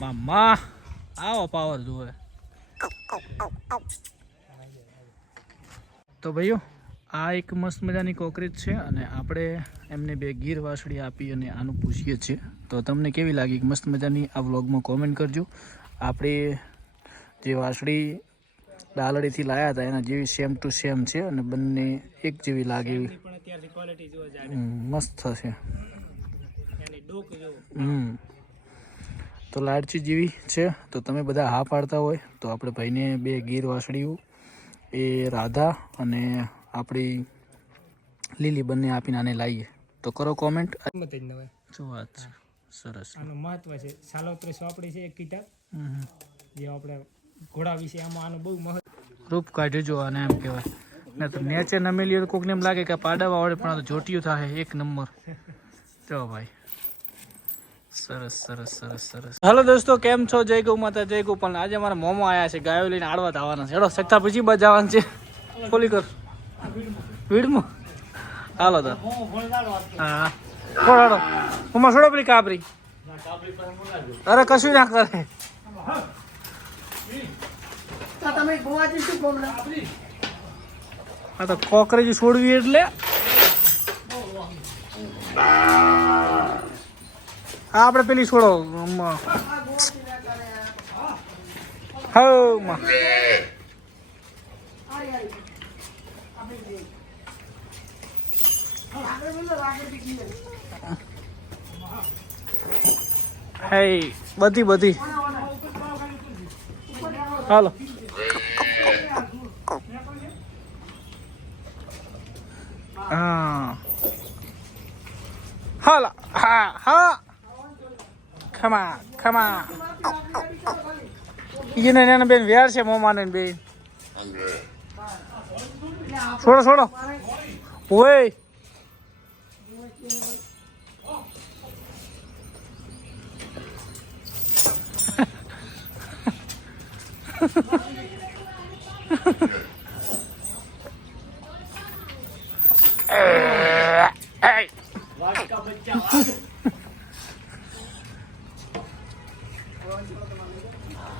મામા આવો પાવર જોવે. તો ભાઈઓ આ એક મસ્ત મજાની કોકરેજ છે અને આપણે એમને 2 ગીર વાસળી આપી અને આનું પૂછીએ છીએ. તો તમને કેવી લાગી મસ્ત મજાની આ વ્લોગમાં કોમેન્ટ કરજો. આપણે જે વાસળી દાલડીથી લાયા હતા એના જેવી સેમ ટુ સેમ છે અને બંને એક જેવી લાગે એવી મસ્ત છે. તો લાડચી જેવી છે. તો તમે બધા હા પાડતા હોય તો આપણે ભાઈને 2 ગીર વાસળીઓ એ રાધા અને આપણી લીલી બંને આપીને આને લાવીએ. તો કરો કોમેન્ટ. શું વાત છે, સરસ. આનું મહત્વ છે. સાલોત્રી સોપડી છે એક કિતાબ જે આપણે ઘોડા વિશે આમાં આનું બહુ મહત્વ રૂપ કાઢ્યું જો આને એમ કહેવાય. ને તો નેચે નમેલી તો કોકને એમ લાગે કે પાડાવા વાળે પણ આ તો જોટિયું થાય 1 નંબર. જો ભાઈ સરસ સરસ સરસ સરસ. હાલો દોસ્તો, કેમ છો? જય ગૌ માતા, જય ગોપાલ. આજે અમારા મોમો આવ્યા છે, ગાયો લઈને આડવા આવવાના છે. હેડો સચ્ચા પછી બજાવવાનું છે. ખોલી કર ભીડમાં. હાલો તો હા ખોડાડો ઉમા છોડો પેલી કાપરી. અરે કશું ના કરે. આ તો કોકરેજ છોડવી એટલે આપણે પેલી છોડો હા હે બધી હાલો. હા હાલો. હા હા ખમા ખમા. એને બેન વ્યાર છે મોમાને બેન. છોડો છોડો ઓય.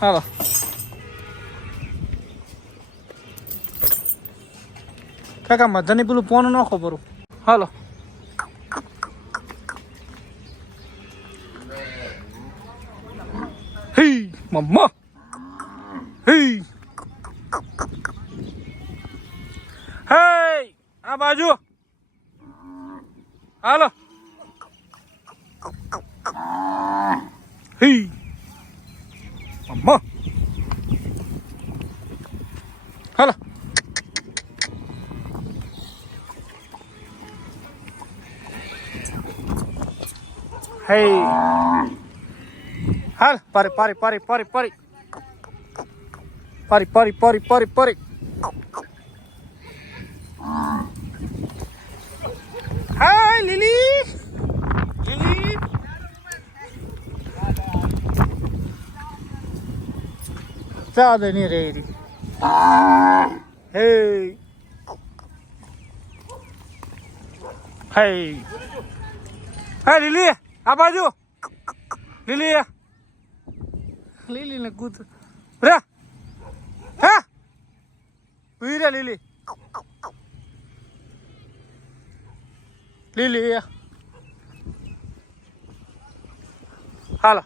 હાલો કાકા મધરની પેલું પોનું ન ખબરું. હાલો હી મમ્મા હી હે આ બાજુ હાલો હી મમ્મા હાલો. Hey. Hal, pari. Pari. Hai, Lily. Sada ni ready. Hey. Hai, Lily. આ બાજુ લીલી ને કૂદ રે હે ઉઈ રે લીલી હાલો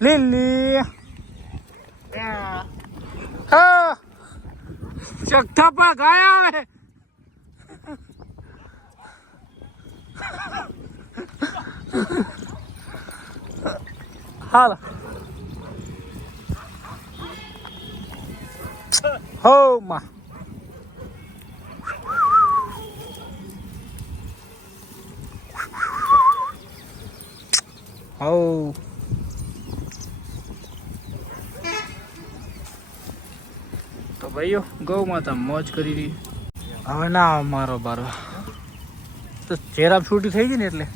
લીલી હા ચકથા પા ગયા આવે. હાલો હો માં હો તો ભાઈઓ ગૌ માતા મોજ કરી રહી. હવે ના મારો બારો તો ચહેરા છૂટી થઈ ગઈ ને એટલે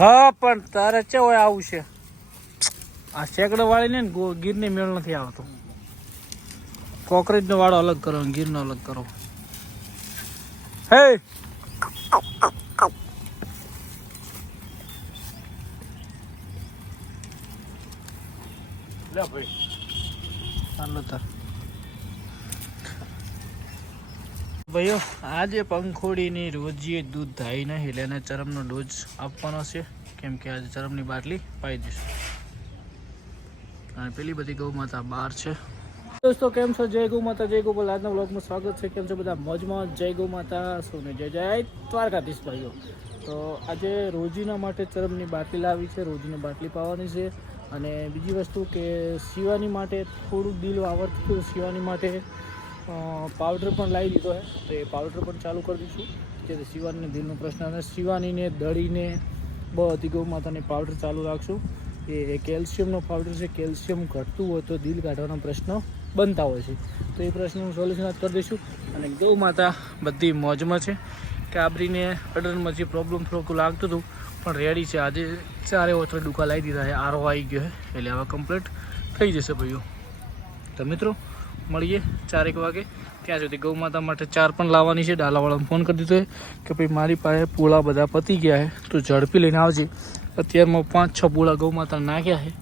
હા પણ તારે ચે હોય આવું છે. આ સેકડો વાળી ને ગીરની મેળ નથી આવતો. કોકરેજ નો વાળો અલગ કરો, ગીર નો અલગ કરો. હે લે ભાઈ ચાલો તાર ભાઈઓ આજે પંખોડીની રોજીએ દૂધ ધાઈ નહીં એટલે એને ચરમનો ડોઝ આપવાનો છે, કેમ કે આજે ચરમની બાટલી પાઈ દઈશું. અને પેલી બધી ગૌ માતા બહાર છે. દોસ્તો કેમ છો? જય ગૌ માતા, જય ગોપાલ. આજના બ્લોગમાં સ્વાગત છે. કેમ છો બધા? મોજમાં. જય ગૌ માતા, સૌને જય જય દ્વારકાધીશ ભાઈઓ. તો આજે રોજીના માટે ચરમની બાટલી લાવી છે, રોજીની બાટલી પાવાની છે. અને બીજી વસ્તુ કે શિવાની માટે થોડુંક દિલ આવડતું, શિવાની માટે પાવડર પણ લાવી દીધો છે, તો એ પાવડર પણ ચાલુ કરી દઈશું. જેથી શિવાનીને દિલનો પ્રશ્ન અને શિવાનીને દળીને બધી ગૌ માતાને પાવડર ચાલુ રાખશું. એ કેલ્શિયમનો પાવડર છે, કેલ્શિયમ ઘટતું હોય તો દિલ કાઢવાનો પ્રશ્ન બનતા હોય છે, તો એ પ્રશ્નનું સોલ્યુશન કરી દઈશું. અને ગૌ માતા બધી મોજમાં છે. કાબરીને અડરમાં જે પ્રોબ્લેમ થોડુંક લાગતું હતું પણ રેડી છે. આજે 4 ઓછળ ડુકા લાવી દીધા છે, આરો આવી ગયો છે, એટલે હવે કમ્પ્લીટ થઈ જશે ભાઈઓ. તો મિત્રો મળીએ 4 વાગે. ત્યાં સુધી ગૌ માતા માટે 4 પણ લાવવાની છે. ડાલાવાળાને ફોન કરી દીધો કે ભાઈ મારી પાસે પૂળા બધા પતી ગયા છે, તો ઝડપી લઈને આવજે. અત્યારમાં 5-6 પૂળા ગૌ માતા નાખ્યા છે.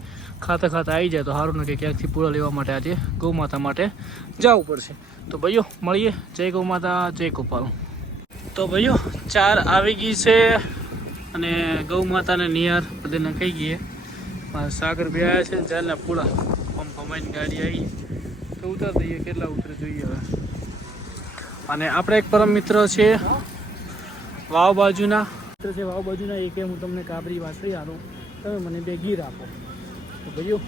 ખાતા ખાતા આવી જાય તો સારું ને, કે ક્યાંકથી પૂળા લેવા માટે આજે ગૌ માતા માટે જવું પડશે. તો ભાઈઓ મળીએ. જય ગૌ માતા, જય ગોપાલ. તો ભાઈઓ 4 આવી ગઈ છે અને ગૌ માતાને નિયર બધાને કહી ગઈએ. સાગર બે આવ્યા છે, ચાલના પૂળા પમાઈને ગાડી આવી તો ઉતાર દઈએ. કેટલા ઉતરે જોઈએ હવે. અને આપણે એક પરમ મિત્ર છે વાવ બાજુના એ કે હું તમને કાબરી વાસળી આલું, તમે મને 2 ગીર આપો. તો ભાઈઓ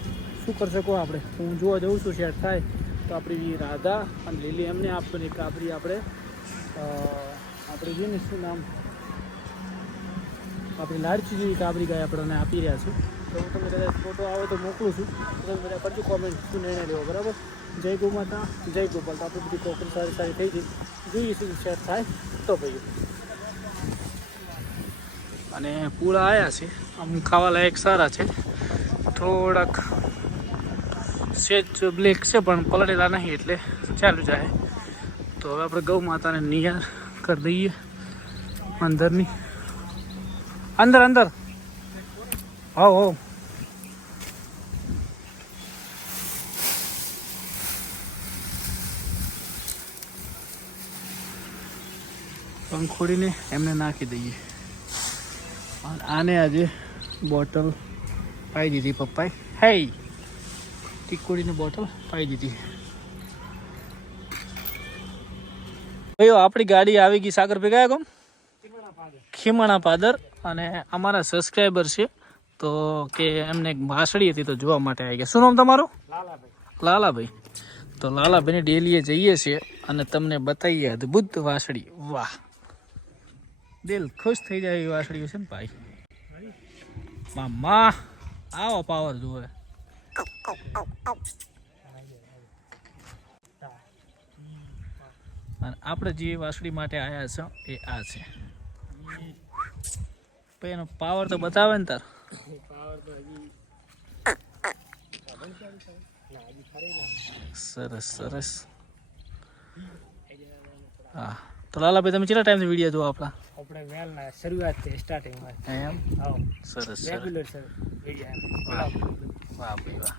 શું કરી શકો આપણે? હું જોવા જઉં છું, સેટ થાય તો આપણી રાધા અને લીલી એમને આપશો ને કાબરી આપણે જે ને શું નામ આપણી લાડચી જેવી કાબરી ગાય આપણને આપી રહ્યા છું. તો હું તમને કદાચ ફોટો આવે તો મોકલું છું, તો તમે બધા કરજો કોમેન્ટ શું નિર્ણય લેવો. બરાબર? જય ગૌ માતા, જય ગોપાલ. તો આપણી બધી કોકરી સારી થઈ ગઈ, જોઈએ શું સેટ થાય તો ભાઈ. અને પૂળા આવ્યા છે, આમ ખાવા લાયક સારા છે, થોડાક સેજ બ્લેક છે પણ પલળેલા નહીં એટલે ચાલુ જાય. તો હવે આપણે ગૌ માતાને નિહાર કરી દઈએ અંદરની. અંદર હો પંખોડીને એમને નાખી દઈએ. આને આજે બોટલ પાઈ દીધી પપ્પાએ. હે ટીકોડીની બોટલ પાઈ દીધી. ભાઈઓ આપણી ગાડી આવી ગઈ સાગર ભેગા કોમ ખીમણા પાદર. અને અમારા સબસ્ક્રાઈબર છે, તો કે એમને એક વાસળી હતી તો જોવા માટે આવી ગયા. શું નામ તમારું? લાલાભાઈ. તો લાલાભાઈને ડેલીએ જઈએ છીએ અને તમને બતાવીએ અદ્ભુત વાસળી. વાહ, દિલ ખુશ થઈ જાય એવી વાસળીઓ છે ને ભાઈ. મામા આવો પાવર જોવે. અને આપણે જે વાસળી માટે આવ્યા છે એ આ છે. ભાઈ એનો પાવર તો બતાવે ને તાર. સરસ સરસ. હા તો લાલાભાઈ તમે કેટલા ટાઈમથી વિડીયો જોવો આપણા? આપણે વેલના શરૂઆત છે, સ્ટાર્ટિંગમાં એમ. હા સરસ રેગ્યુલર સર વિડીયો. વાહ ભાઈ વાહ,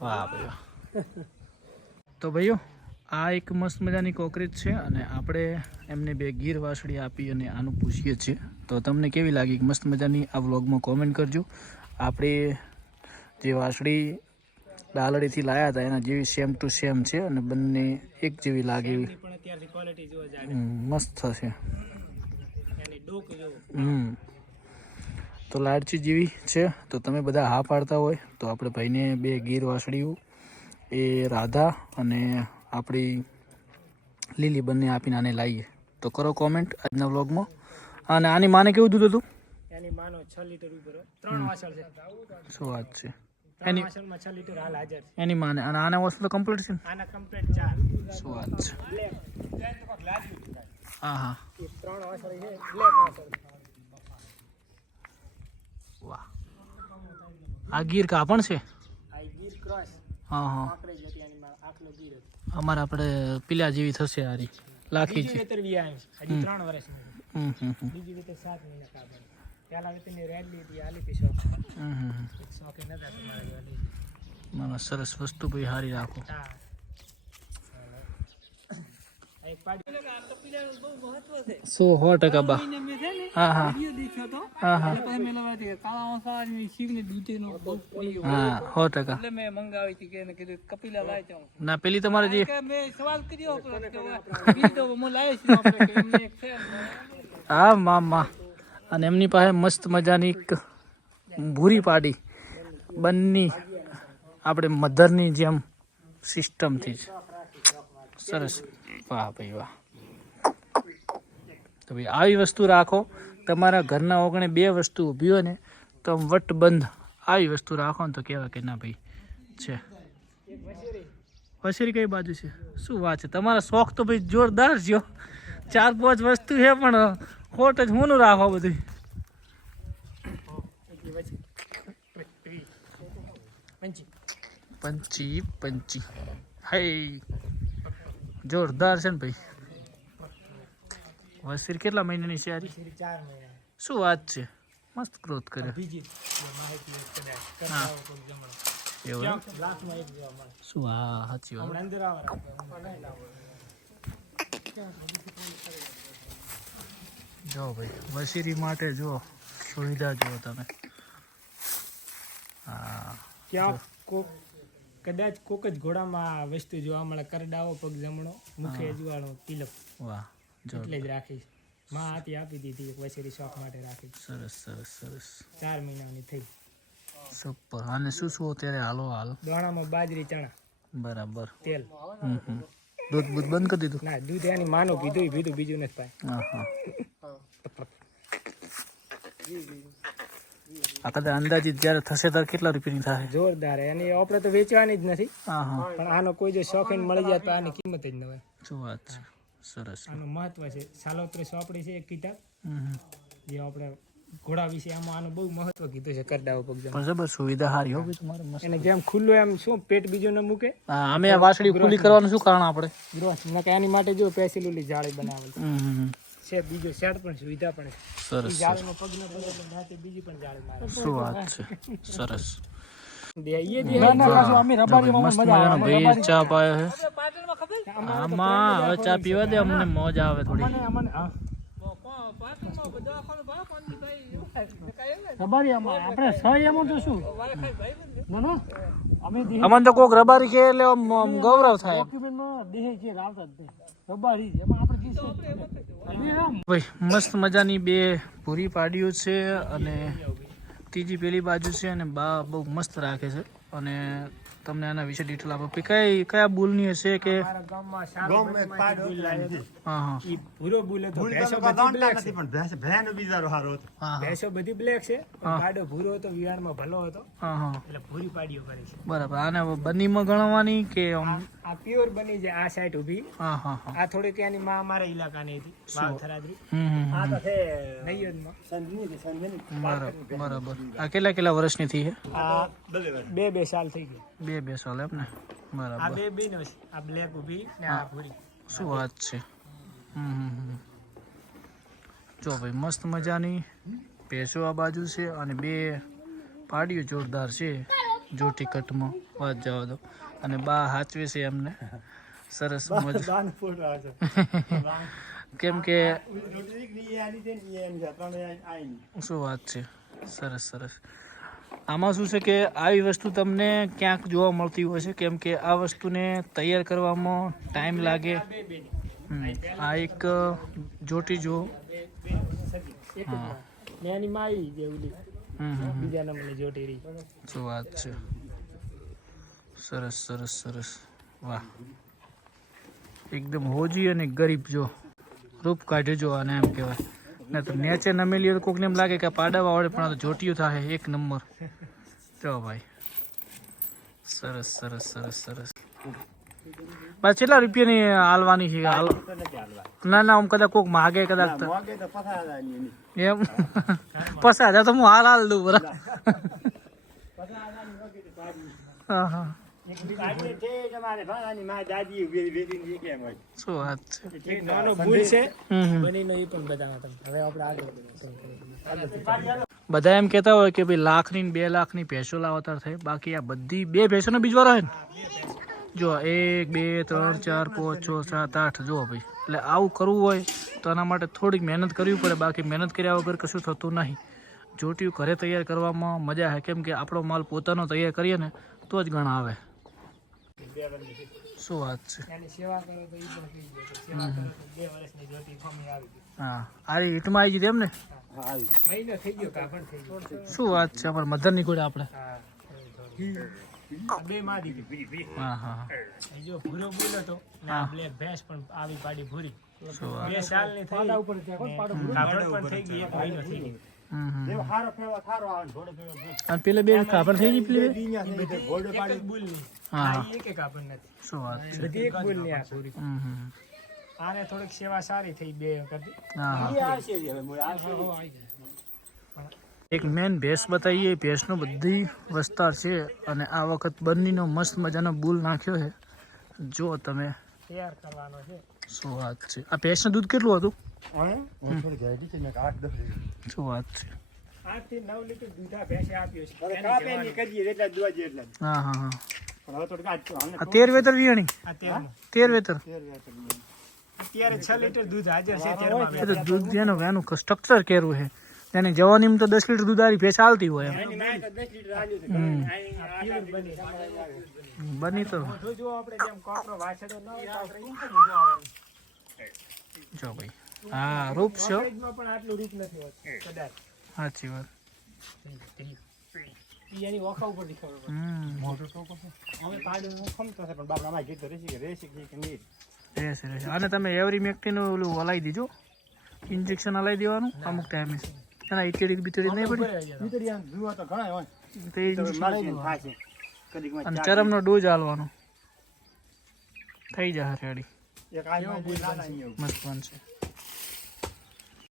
વાહ ભાઈ વાહ. તો ભાઈઓ આ એક મસ્ત મજાની કોકરેજ છે અને આપણે એમને 2 ગીર વાસળી આપી અને આનું પૂછીએ છીએ. તો તમને કેવી લાગી મસ્ત મજાની? આ વ્લોગમાં કોમેન્ટ કરજો. આપણે જે વાસળી ડાલડીથી લાવ્યા હતા એના જેવી સેમ ટુ સેમ છે અને બંને એક જેવી લાગે એવી મસ્ત છે. તો લાડચી જેવી છે. તો તમે બધા હા પાડતા હોય તો આપણે ભાઈને 2 ગીર વાસળીઓ એ રાધા અને આપણી લીલી બંને આપીને આને લાવીએ. તો કરો કોમેન્ટ આજના વ્લોગમાં. અને આની માને કેવું દૂધ હતું? એની માનો 6 લીટર ઉપર 3 વાસળ છે. શું વાત છે? 3 વાસળમાં 6 લીટર હાલ હાજર છે એની માને. અને આના વસ્તુ તો કમ્પ્લીટ છે ને? આના કમ્પ્લીટ 4. શું વાત છે? હા હા 3 વાસળ છે, બ્લેક વાસળ. વાહ, આ ગીર કાપણ છે. આ ગીર ક્રોસ હા હા આકરે જતી આની માં આખલો ગીર હતો. અમારે આપણે પીલા જેવી થશે આરી. લાખી બીજું છે વેતર વી આવ્યું છે. હજી 3 વર્ષની છે. હમ. બીજું વેતર 7 મહિના કાઢવાનું. પહેલા વેતરની રેડ લીધી આલી પી શોખ શોખે નતા તમારા જેવા લઈ. ના ના, સરસ વસ્તુ ભાઈ હારી રાખો. હા આ એક પાડી બહુ મહત્વ છે. 100% બા. મેં છે ને હા હા વિડિયો દેખ્યો તો હા હા પછી મેં લવા દે કાળા મસાલાની શીખને દૂધીનો બહુ પ્રિય હા 100%. એટલે મેં મંગાવી હતી કે એને કીધું કપિલા લાવી જાઉં ના પેલી તમારે જે કે મેં સવાલ કર્યો તો હું લાવી છું આપણે કે એમને એક છે હા માં અને એમની પાસે મસ્ત મજાની એક ભૂરી પાડી બંની આપણે મધરની જેમ સિસ્ટમથી જ સરસ. વાહ ભાઈ વાહ. તો ભાઈ આવી વસ્તુ રાખો. તમારા ઘરના ઓગણે 2 વસ્તુ ઊભી હોય ને તો આમ વટ બંધ આવી વસ્તુ રાખો ને તો કહેવાય કે ના ભાઈ છે. વસેરી કઈ બાજુ છે? શું વાત છે, તમારા શોખ તો ભાઈ જોરદાર છે. 4-5 વસ્તુ છે પણ ખોટ જ હું રાખો બધું. પંચી હાય જોરદાર છે ને ભાઈ. વસીર કેટલા મહિનાની છે યારી? 4 મહિના શું વાત છે, મસ્ત ગ્રોથ કરે. બીજી માહિતી કદાચ હા. કરતા કોઈ જમણ એવું એમ? લાખમાં એક જોવા મળે. શું? હા સાચી વાત. હમણાં અંદર આવે જો ભાઈ વસીરી માટે જો સુવિધા જુઓ તમે. હા ક્યાં કોક કદાચ કોક જ ઘોડામાં આ વસ્તુ જોવા મળે. કરડાવો પગ જમણો મુખે અજવાળો તિલક વાહ જો એટલે જ રાખી છે. માં હાથી આપી દીધી એક વસેરી શોખ માટે રાખી. સરસ સરસ સરસ 4 મહિનાની થઈ. સુપર. અને શું શું અત્યારે હાલ? દાણામાં બાજરી ચણા બરાબર. તેલ. દૂધ બૂધ બંધ કરી દીધું? ના દૂધ એની માનું પીધું બીજું નથી પાય. હા હા. આ કદાચ અંદાજિત જ્યારે થશે ત્યારે કેટલા રૂપિયાની થાય? જોરદાર. એની આપણે તો વેચવાની જ નથી હા હા. પણ આનો કોઈ જો શોખીન મળી જાય તો આની કિંમત જ ન હોય. શું વાત છે, સરસ. આનું મહત્વ છે. સાલોત્રી સોપડી છે એક કિતાબ હમ. જે આપણે ઘોડા વિશે આમાં આનું બહુ મહત્વ કીધું છે. કરડાવો પગ જમણો. પણ જબર સુવિધા હારી હો ભાઈ તમારે મસ્ત. એને જેમ ખુલ્લું એમ શું પેટ બીજું ન મૂકે હા, અમે આ વાસળી ખુલ્લી કરવાનું શું કારણ આપણે? ગ્રોથ નકે એની માટે જો પેસિલુલી જાળી બનાવેલ હમ. છે. બીજો સેટ પણ સુવિધા પણ છે. સરસ સરસ. જાળીમાં પગ ન પડે એટલે રાતે બીજી પણ જાળી મારે. શું વાત છે, સરસ. દે ઈ દે મસ્ત મજાનો ભાઈ ચા પાયો છે. આમાં હવે ચા પીવા દે, અમને મોજ આવે થોડી. અમને તો કોક રબારી કે એટલે આમ ગૌરવ થાય. ભાઈ મસ્ત મજાની 2 પૂરી પાડીઓ છે અને ત્રીજી પેલી બાજુ છે અને બા બહુ મસ્ત રાખે છે. અને તમને આના વિશે ડિટેલ આપો. કયા બુલની હશે કે? મારા ગામમાં સારો એક પાડો લાવ્યો. હા હા ઈ ભૂરો બુલ હતો. ભેંસો બધી બ્લેક છે. હા ભેંસો બધી બ્લેક છે. હા. પાડો ભૂરો હતો, વિયાણમાં ભલો હતો હા હા. એટલે ભૂરી પાડીઓ કરે છે. બરાબર. આને બંનીમાં ગણવાની કે આમ? આ પ્યોર બની જાય. આ સાઈડ ઊભી. હા હા હા. આ થોડીક એની માં અમારા ઇલાકાની હતી. વાવ થરાદરી. હમ. આ તો છે નૈયદમાં. બરાબર. આ કેટલા વર્ષની થઈ છે? આ 2 સાલ થઈ ગયા. 2 સાલ એમ ને? આ બરાબર. બે બેનો છે. આ બ્લેક ઊભી ને આ ભૂરી. શું વાત છે. જો ભાઈ મસ્ત મજાની ભેંસો આ બાજુ છે અને 2 પાડીઓ જોરદાર છે. જોટી કટમાં વાત જવા દો. અને બા હાચવે છે એમને સરસ મજા. કેમ કે શું વાત છે, સરસ સરસ. આમાં શું છે કે આવી વસ્તુ તમને ક્યાંક જોવા મળતી હોય છે, કેમ કે આ વસ્તુને તૈયાર કરવામાં ટાઈમ લાગે. આ એક જોટી જો. હા. ને એની માઈ જે ઓલી બીજા નંબરની જોટી રહી. શું વાત છે, સરસ સરસ સરસ. વાહ, એકદમ હોજી અને ગરીબ જો રૂપ કાઢ્યો જો આને એમ કહેવાય. ને તો નેચે નમેલી હોય તો કોકને એમ લાગે કે પાડાવા વાળે, પણ આ તો જોટિયું થાય 1 નંબર. જો ભાઈ સરસ સરસ સરસ સરસ. બસ કેટલા રૂપિયાની હાલવાની છે? ના ના, આમ કદાચ કોક માગે કદાચ એમ 50,000 તો હું હાલ દઉં. બરાબર. હા હા. શું વાત છે. એક નાનો ભૂલ છે હમ. બનીનો એ પણ બતાવો તમે. હવે આપણે આગળ બધા એમ કહેતા હોય કે ભાઈ લાખની ને 2 લાખની ભેંસો લાવતા થાય, બાકી આ બધી 2 ભેંસોનો બીજ વાળો છે ને. જો 1 2 3 4 5 6 7 8 જો ભાઈ, એટલે આવું કરવું હોય તો એના માટે થોડીક મહેનત કરવી પડે, બાકી મહેનત કર્યા વગર કશું થતું નહીં. જોટિયું ઘરે તૈયાર કરવામાં મજા આવે, કેમ કે આપણો માલ પોતાનો તૈયાર કરીએ ને તો જ ગણ આવે. શું વાત છે. એની સેવા કરો તો એ પણ થઈ જાય. સેવા કરો તો 2 વર્ષની જોતી ફમી આવી ગઈ. હા, આ હિટમાં આવી ગઈ એમ ને. મહિનો થઈ ગયો કાપણ થઈ ગયો. શું વાત છે. અમારે મધરની ઘોડે આપણે. હા આ 2 માં દીધી. હા હા એ જો ભૂરો બોલો તો ને આ બ્લેક ભેંસ પણ આવી પાડી ભૂરી. શું વાત. 2 સાલની થઈ. પાડા ઉપર કાપડ પણ થઈ ગઈ. 1 મહિનો થઈ ગયો. અને પેલે 2 કાપડ થઈ ગઈ પેલી 2? એક જ બુલની. હા. આ એક કાપડ નથી. શું વાત છે. બધી એક બુલની આ પૂરી. આને થોડીક સેવા સારી થઈ 2 કરતી. હા. એક મેન ભેંસ બતાવીએ. ભેંસનો બધી વિસ્તાર છે અને આ વખત બંનીનો મસ્ત મજાનો બુલ નાખ્યો છે. જો તમે. તૈયાર કરવાનો છે. શું વાત છે. આ ભેંસનું દૂધ કેટલું હતું? શું વાત છે. 8 થી 9 લીટર દૂધ આ ભેંસે આપ્યું છે. હા હા હા. આ 13 વેતર વિયાણી. આ 13 13 વેતર. અત્યારે 6 લીટર દૂધ હાજર છે 13 એ તો દૂધ એનું સ્ટ્રક્ચર કેરું છે. એની જવાનીમાં તો 10 લીટર દૂધ આરી ભેંસ હાલતી હોય એમ. બની તો જો આપણે જેમ કોકરો વાછડો ન હોય તો આપણે એમ પણ જો આવવાનું. જો ભાઈ. હા, રૂપ છે. કોકરેજમાં પણ આટલું રૂપ નથી હોતું કદાચ. સાચી વાત. ઈ એની ઓખા ઉપરથી ખબર પડે. હવે પાડું ખમતો છે પણ બાપરામાં કીધું રેસી કે નહીં. રહેશે. અને તમે એવરી મેક્ટીનું ઓલું હલાવી દીજો. ઇન્જેક્શન હલાવી દેવાનું અમુક ટાઈમે. એના ઈચડી બીચડી નહીં પડી. તે injection અને ચરમનો ડોઝ હાલવાનો થઈ જશે રેડી. મસ્ત બનશે.